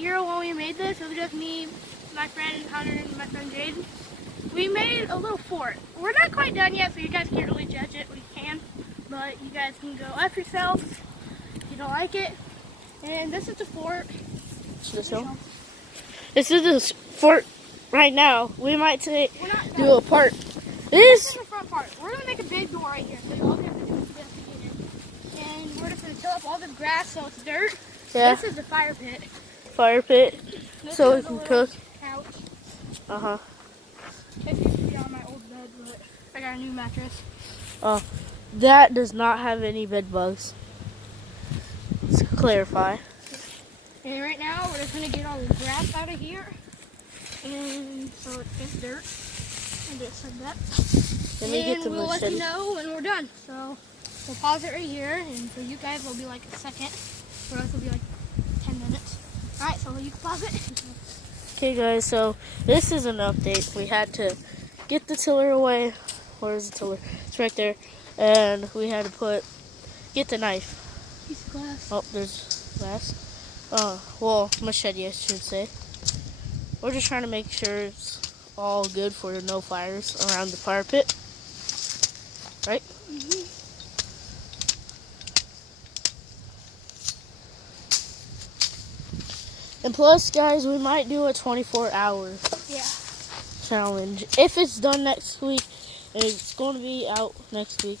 here when we made this. It was just me, my friend Hunter, and my friend Jaden. We made a little fort. We're not quite done yet, so you guys can't really judge it. We can, but you guys can go F yourselves if you don't like it. And this is the fort. This is the fort right now. We might do a part. This is the front part. We're gonna make a big door right here, so all we have to do is get in. And we're just gonna till up all the grass so it's dirt. Yeah. This is the fire pit. Fire pit, This so we is a can little cook. Couch. This used to be on my old bed, but I got a new mattress. That does not have any bed bugs. Let's clarify. And right now we're just gonna get all the grass out of here, and so it gets dirt, and just like that. Let me get the we'll let machete. you know when we're done. So we'll pause it right here, and for you guys it'll be like a second. For us it'll be like 10 minutes. All right, so you can pause it. Okay, guys. So this is an update. We had to get the tiller away. Where's the tiller? It's right there. And we had to get the knife. Piece of glass. Oh, there's glass. Well, machete, I should say. We're just trying to make sure it's all good for no fires around the fire pit. Right? Mm-hmm. And plus, guys, we might do a 24-hour challenge. If it's done next week, it's going to be out next week.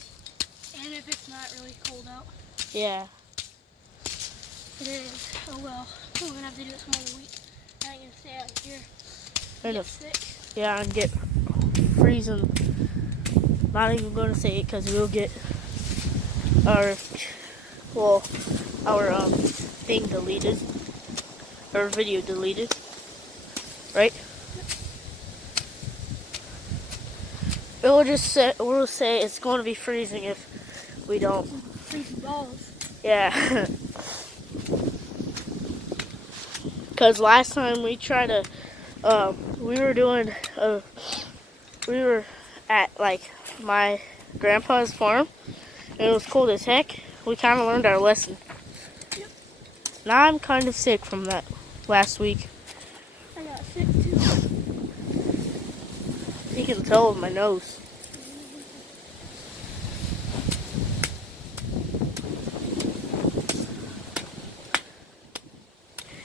And if it's not really cold out. Yeah. It is. Oh well. We're going to have to do it some other week. I ain't going to stay out here. Get sick. Yeah, and get freezing. Not even going to say it because we'll get our thing deleted. Our video deleted. Right? We'll say it's going to be freezing if we don't. Freezing balls. Yeah. Because last time we tried to, we were at like my grandpa's farm, and it was cold as heck. We kind of learned our lesson. Yep. Now I'm kind of sick from that last week. I got sick too. You can tell with my nose.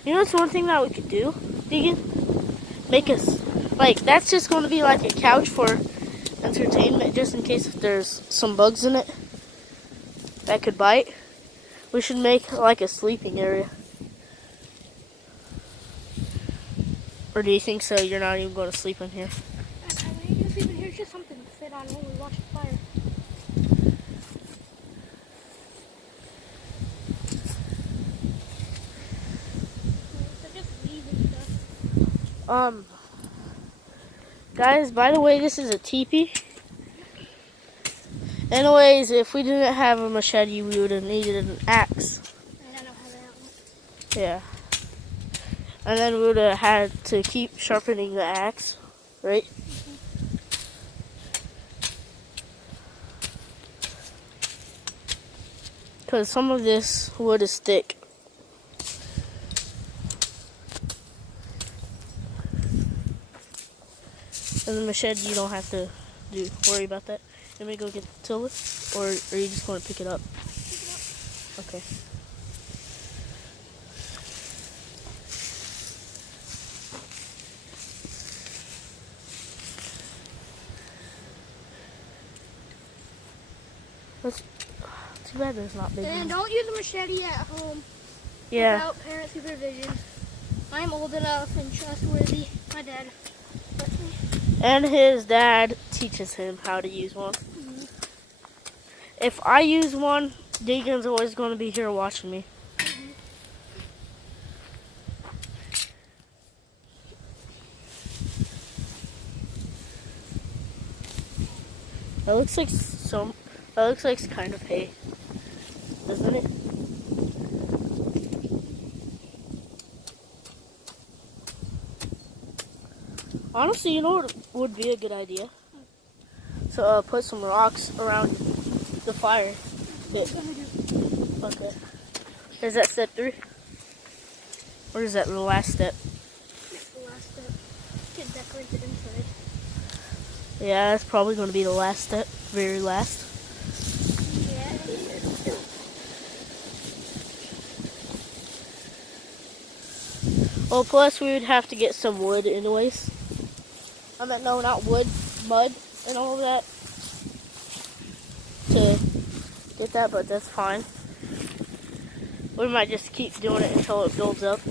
You know what's one thing that we could do, Deegan? Make us, that's just going to be like a couch for entertainment, just in case if there's some bugs in it that could bite. We should make like a sleeping area. Or do you think so? You're not even going to sleep in here? I ain't gonna sleep in here. It's just something to sit on when we watch the fire. Guys, by the way, this is a teepee. Anyways, if we didn't have a machete, we would have needed an axe. And I don't have that one. Yeah. And then we would have had to keep sharpening the axe, right? Because some of this wood is thick. And the machete, you don't have to worry about that. Let me go get the tiller, or are you just going to pick it up? Pick it up. Okay. Too bad it's not big And enough. don't use a machete at home without parent supervision. I'm old enough and trustworthy. My dad lets me. And his dad teaches him how to use one. Mm-hmm. If I use one, Deegan's always going to be here watching me. Mm-hmm. That looks like kind of hay, doesn't it? Honestly, you know what would be a good idea? So put some rocks around the fire pit. Okay. Is that step 3? Or is that the last step? That's the last step. Get decorate the inside. Yeah, that's probably going to be the last step. Very last. Yeah. Well, plus we would have to get some wood anyways. I meant, no, not wood, mud and all of that to get that, but that's fine. We might just keep doing it until it builds up to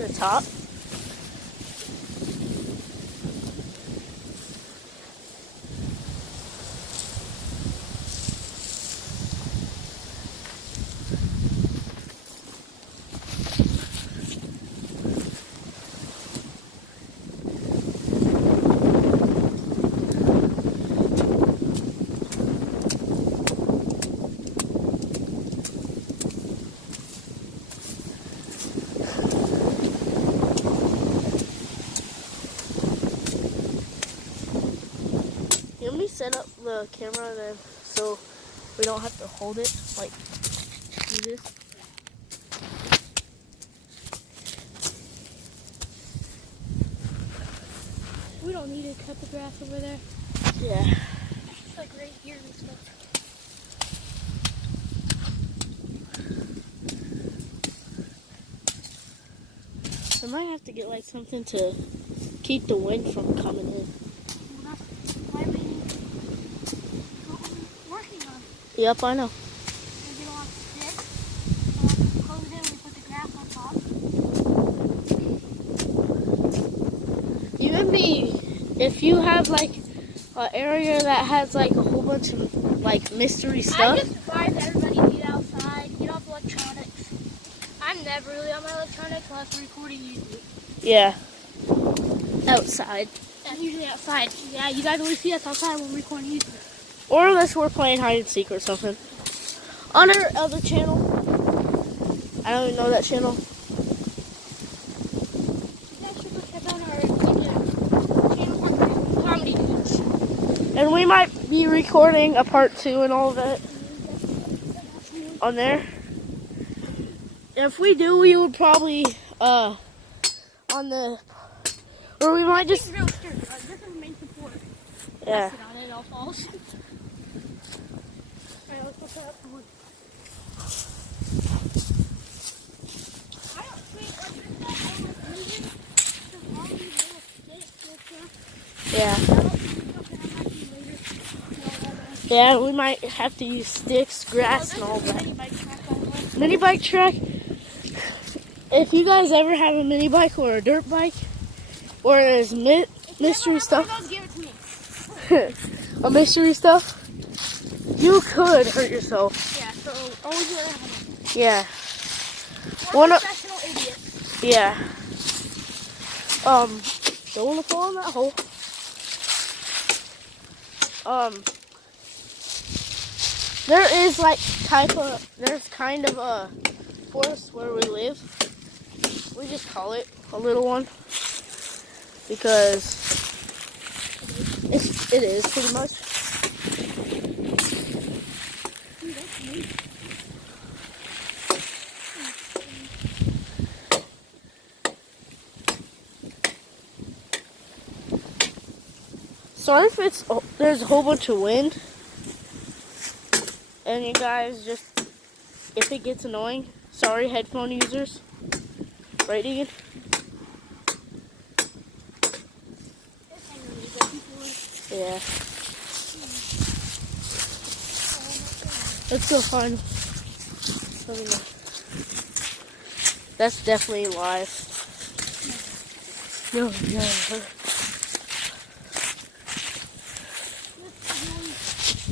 the top. Can we set up the camera then so we don't have to hold it like do this? We don't need to cut the grass over there. Yeah. It's like right here and stuff. I might have to get like something to keep the wind from coming in. Well, that's why we need what we're working on. Yep, I know. We get a lot of sticks. And we close it, we put the grass on top. Even me, if you have like an area that has like a whole bunch of like mystery I stuff. just advise everybody to get outside, get off electronics. I'm never really on my electronics unless we're recording YouTube. Yeah. Outside. And usually outside. Yeah, you guys always see us outside when we're recording YouTube. Or unless we're playing hide and seek or something. On our other channel. I don't even know that channel. You guys should go check out our channel, Comedy Dudes. And we might be recording a part 2 and all of that on there. If we do, we would probably on the, or we might just, It's real sturdy. Like, this is the main support. yeah. Sit on it, it all falls. Alright, let's put that up for wood. I don't think like this stuff I like moving. Just all these little sticks and stuff. Yeah. I don't think something I might do later. No, I don't. Yeah, we might have to use sticks, grass, and all This is a that. mini bike track all the way. Mini bike track. If you guys ever have a mini bike or a dirt bike, or there's mystery stuff, Give it to me. a mystery stuff, you could hurt yourself. Yeah, so always wear a helmet. Yeah. We're One of- professional idiots. Yeah. Don't want to fall in that hole. There is like there's kind of a forest where we live. We just call it a little one because it is pretty much. Sorry if there's a whole bunch of wind, and you guys just, if it gets annoying, sorry headphone users. Right, Egan? Yeah. Let's go find something. That's definitely live. No.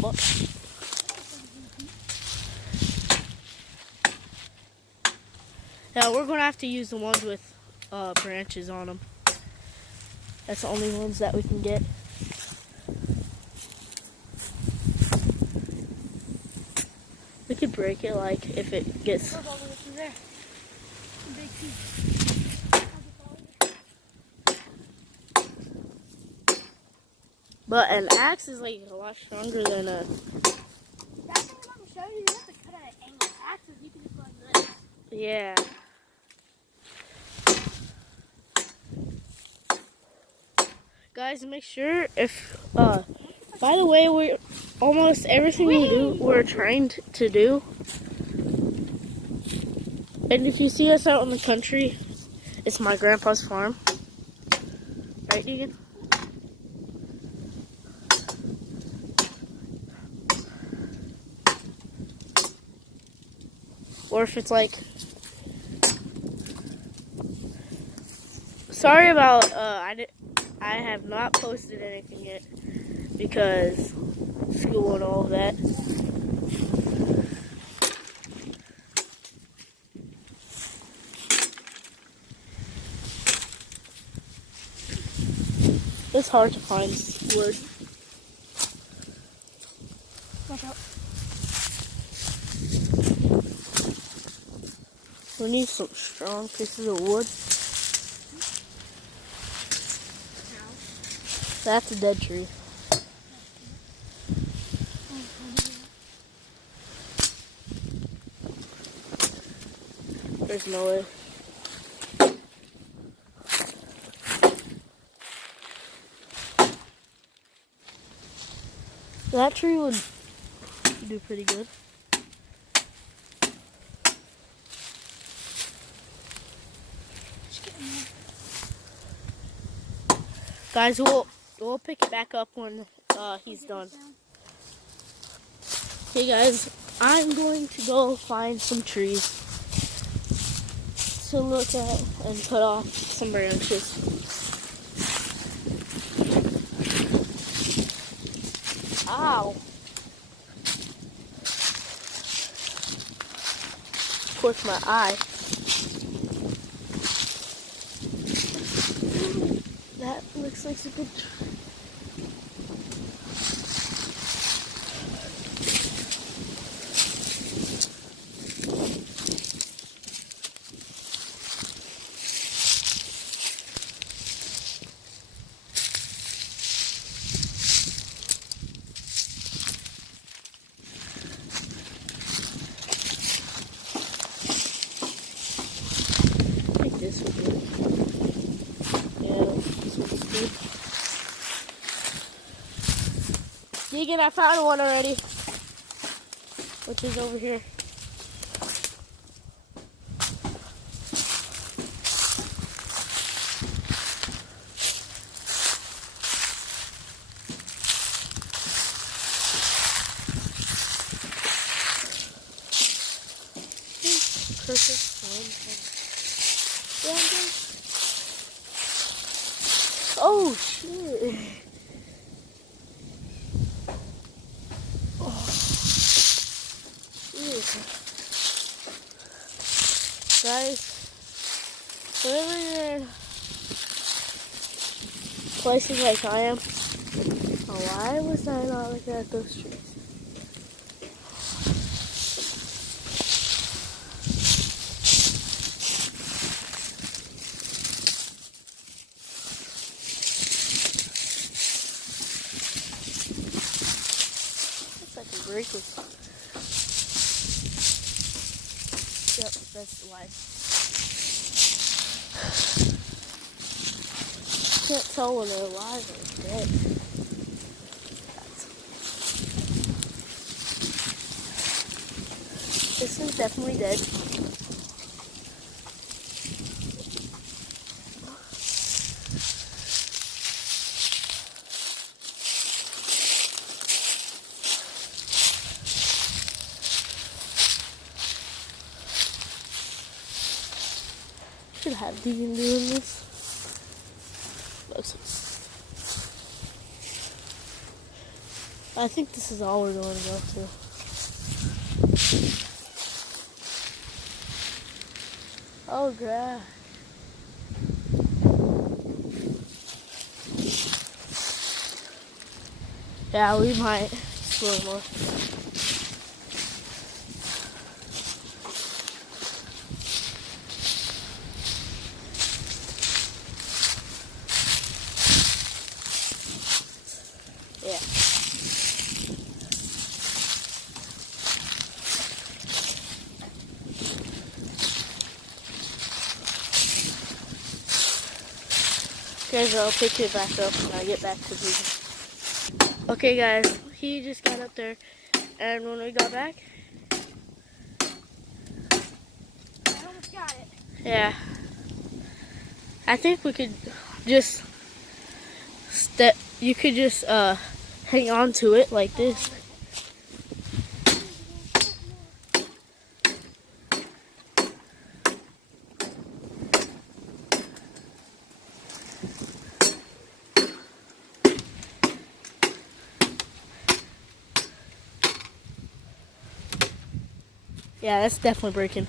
What? Yeah, we're gonna have to use the ones with branches on them. That's the only ones that we can get. We could break it like if it gets. Goes all the way through there. A big piece. But an axe is like a lot stronger than a. That's what I'm showing you. You have to cut at an angle. Axes, you can just go like this. Yeah. Guys, make sure if by the way, we almost everything we do we're trying to do. And if you see us out in the country, it's my grandpa's farm. Right, Deegan? Or if it's like, sorry about I have not posted anything yet because school and all of that. It's hard to find wood. Watch out. We need some strong pieces of wood. That's a dead tree. There's no way. That tree would do pretty good. Just get in there. Guys, we'll pick it back up when he's done. Hey guys, I'm going to go find some trees to look at and cut off some branches. Ow! With my eye. That looks like a good tree. I think this will do. Yeah, this one's good. Deegan, I found one already. Which is over here. Perfect. Oh shit! Oh, shit. Guys, whenever you're in places like I am, why was I not looking at those trees? Break with. Yep, that's why. Can't tell when they're alive or dead. This is definitely dead. Should have Deegan doing this. I think this is all we're going to go to. Oh, grass. Yeah, we might explore more. Yeah. Guys, I'll pick it back up when I get back to Vegan. Okay, guys, he just got up there, and when we got back, I almost got it. yeah, I think we could just you could just hang on to it like this. Yeah, that's definitely breaking.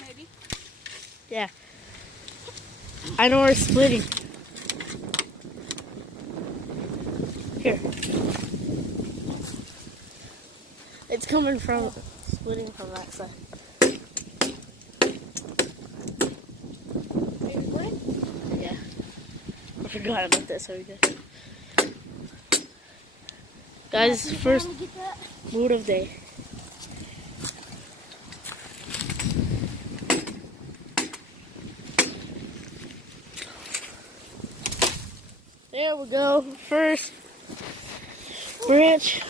Maybe. Yeah. I know we're splitting. Here. It's coming from splitting from that side. Yeah. I forgot about that, so we good. Guys, first mood of day. There we go. First branch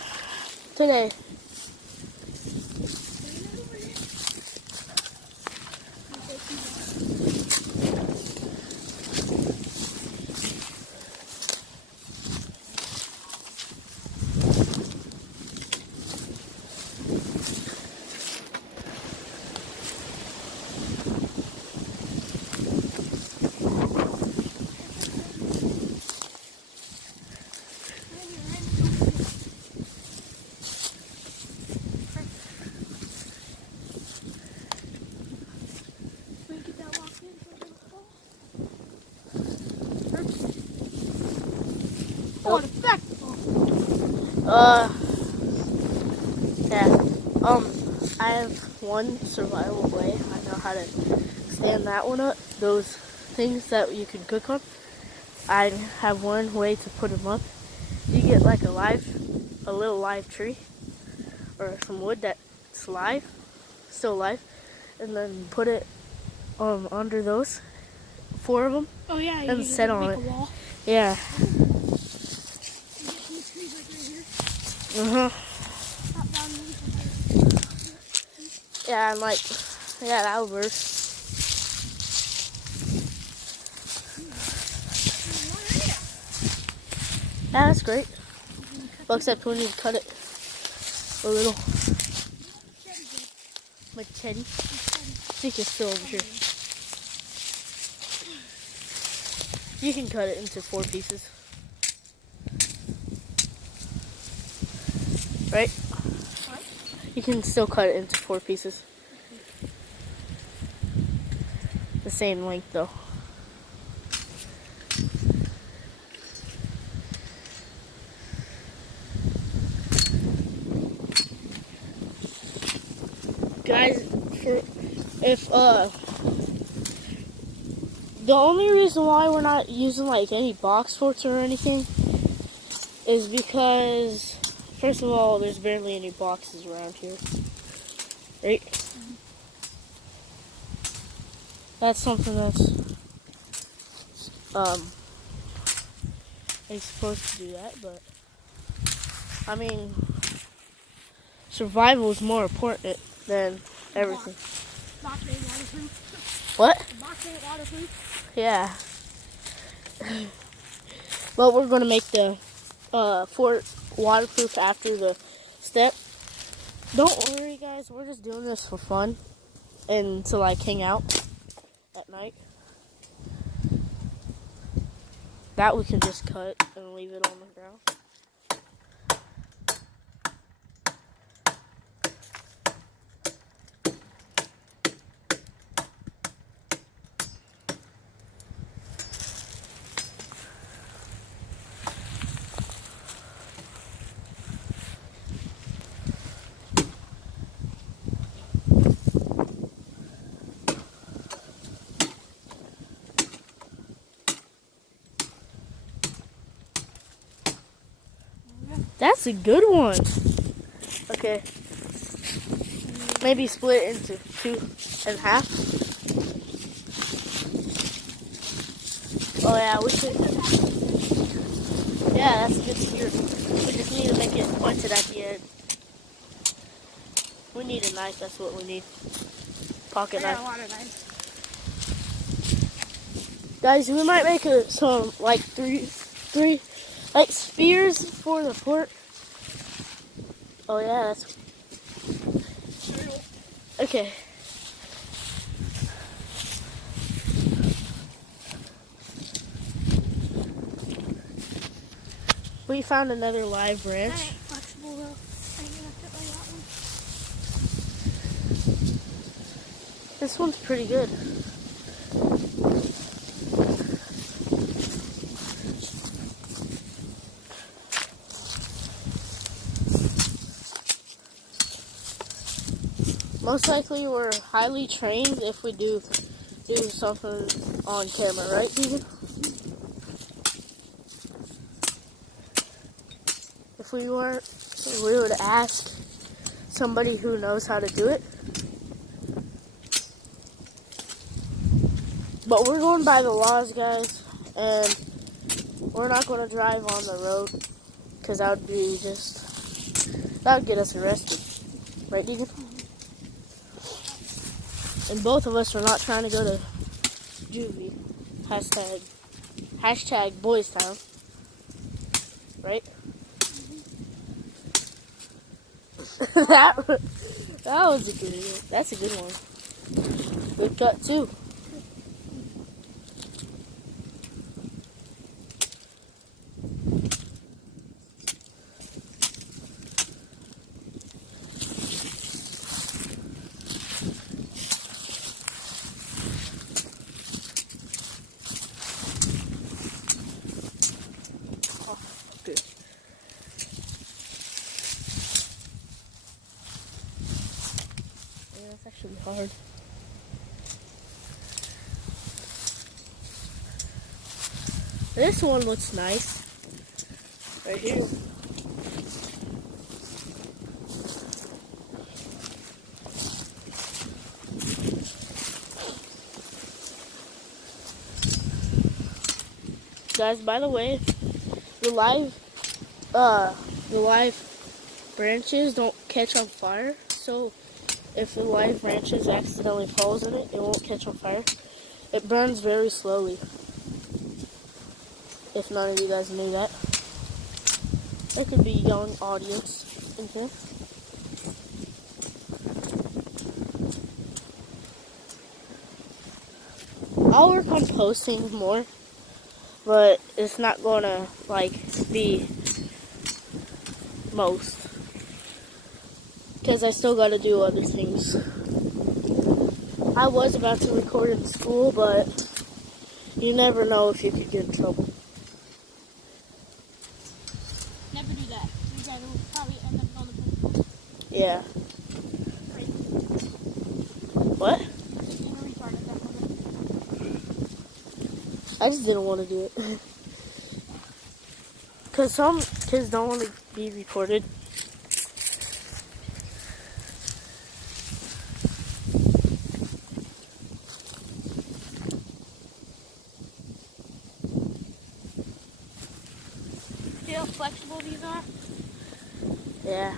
today. Oh, it's back. Yeah. I have one survival way. I know how to stand that one up. Those things that you can cook on. I have one way to put them up. You get like a little live tree, or some wood that's live, still live, and then put it under those, 4 of them, Oh yeah, and set on make it. a wall. Yeah. Yeah, and like, yeah, that would work. Yeah, that's great. Well, except we need to cut it a little. Machete. I think it's still over here. You can cut it into 4 pieces. Right? You can still cut it into 4 pieces. The same length though. Guys, the only reason why we're not using like any box forts or anything is because, first of all, there's barely any boxes around here, right? That's something that's ain't supposed to do that, but I mean, survival is more important than everything. Box ain't waterproof. What? The box ain't waterproof. Yeah. But we're gonna make the fort waterproof after the step. Don't worry, guys. We're just doing this for fun and to like hang out at night. That we can just cut and leave it on the ground. That's a good one. Okay. Maybe split into 2.5. Oh yeah, we should. Yeah, that's a good spear. We just need to make it pointed at the end. We need a knife, that's what we need. Pocket I got knife. a lot of knives. Guys, we might make some like three like spears for the fort. Oh yeah, that's okay. We found another live That branch. ain't flexible though. I ain't gonna fit like that one. This one's pretty good. Most likely we're highly trained if we do something on camera, right, Deegan? If we weren't, we would ask somebody who knows how to do it. But we're going by the laws, guys, and we're not going to drive on the road because that would get us arrested. Right, Deegan? And both of us are not trying to go to juvie. Hashtag Boys Town. Right? that was a good one. That's a good one. Good cut too. Good. Yeah, that's actually hard. This one looks nice. Right here. Guys, by the way, the live branches don't catch on fire, so if the live branches accidentally falls in it, it won't catch on fire. It burns very slowly. If none of you guys knew that. It could be young audience in here. I'll work on posting more, but it's not gonna be most. Because I still gotta do other things. I was about to record in school, but you never know if you could get in trouble. Never do that. You guys will probably end up on the principal. Yeah. What? Being a retard at that moment. I just didn't want to do it. Because some kids don't want to be recorded. See how flexible these are? Yeah.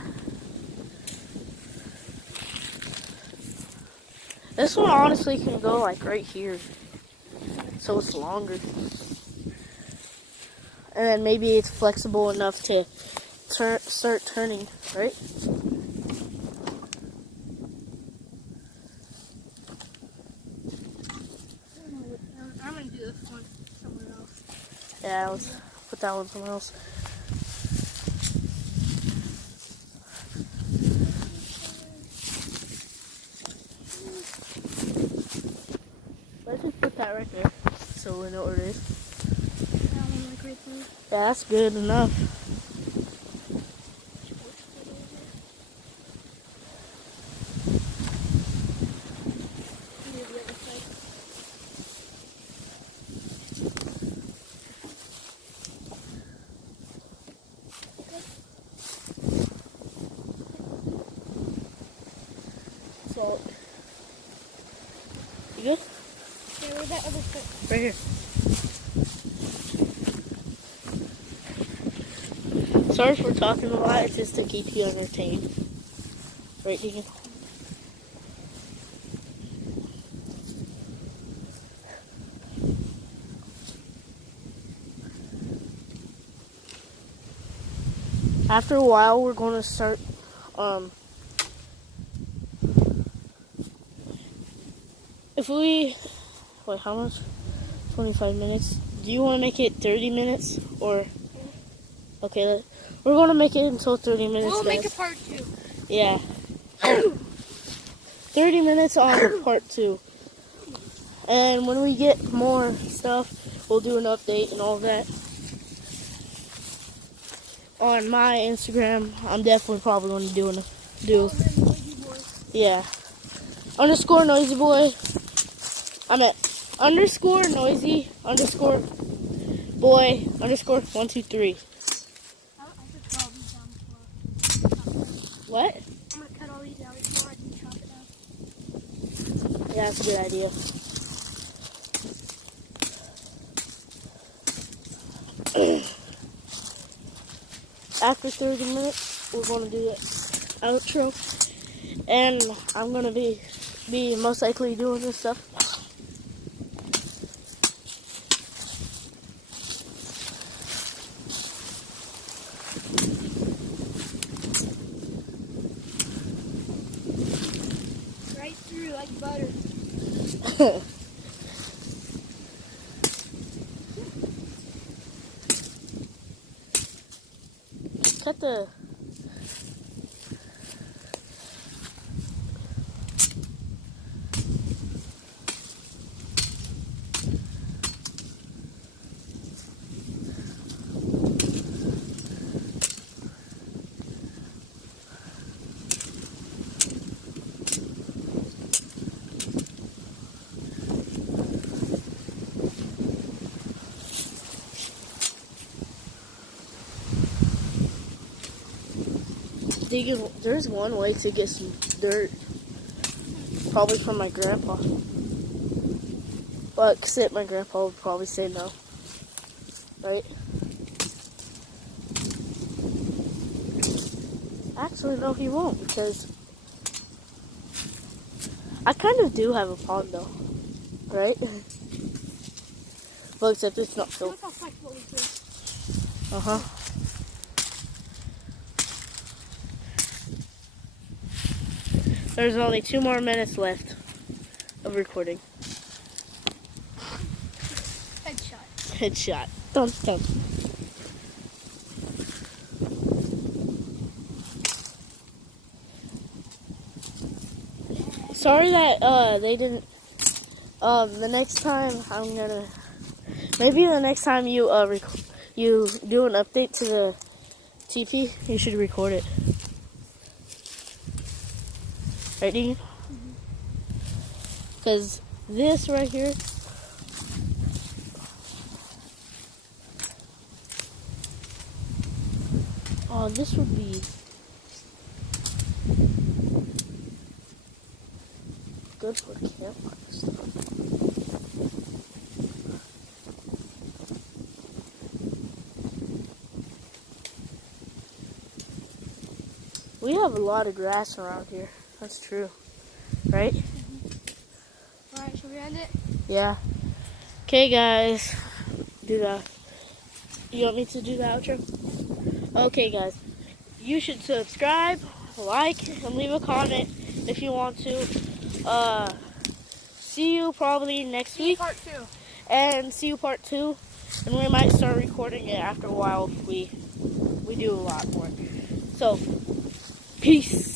This one honestly can go like right here. So it's longer. And then maybe it's flexible enough to start turning, right? I'm gonna do this one somewhere else. Yeah, let's put that one somewhere else. Let's just put that right there so we know what it is. That one like right there. Yeah, that's good enough. Do the other side. fault. You good? Yeah, where's that other foot? Right here. Sorry for talking a lot. It's just to keep you entertained. Right, Deacon? After a while, we're going to start, if we, wait, how much? 25 minutes. Do you want to make it 30 minutes, or, okay, we're going to make it until 30 minutes, We'll make guys. a part 2. Yeah. 30 minutes on part 2. And when we get more stuff, we'll do an update and all that. On my Instagram, I'm definitely probably going to do, yeah. Underscore noisy boy. I'm at underscore noisy underscore boy underscore 123. What? I'm gonna cut all these out before I can chop it up. Yeah, that's a good idea. After 30 minutes, we're going to do the outro. And I'm going to be most likely doing this stuff. Right through like butter. Cut the... There's one way to get some dirt. Probably from my grandpa. But except my grandpa would probably say no. Right? Actually, no, he won't, because I kind of do have a pond, though. Right? Well, except it's not filled. Look how flexible this is. Uh-huh. There's only 2 more minutes left of recording. Headshot. Headshot. Dun, dun. Sorry that they didn't. The next time I'm gonna. Maybe the next time you you do an update to the TP, you should record it. Right, Dean? Because this right here. Oh, this would be good for campfire stuff. We have a lot of grass around here. That's true. Right? Alright, should we end it? Yeah. Okay, guys. Do that. You want me to do the outro? Okay, guys. You should subscribe, like, and leave a comment if you want to. See you probably next week. Part 2. And see you part 2. And we might start recording it after a while if we do a lot more. So, peace.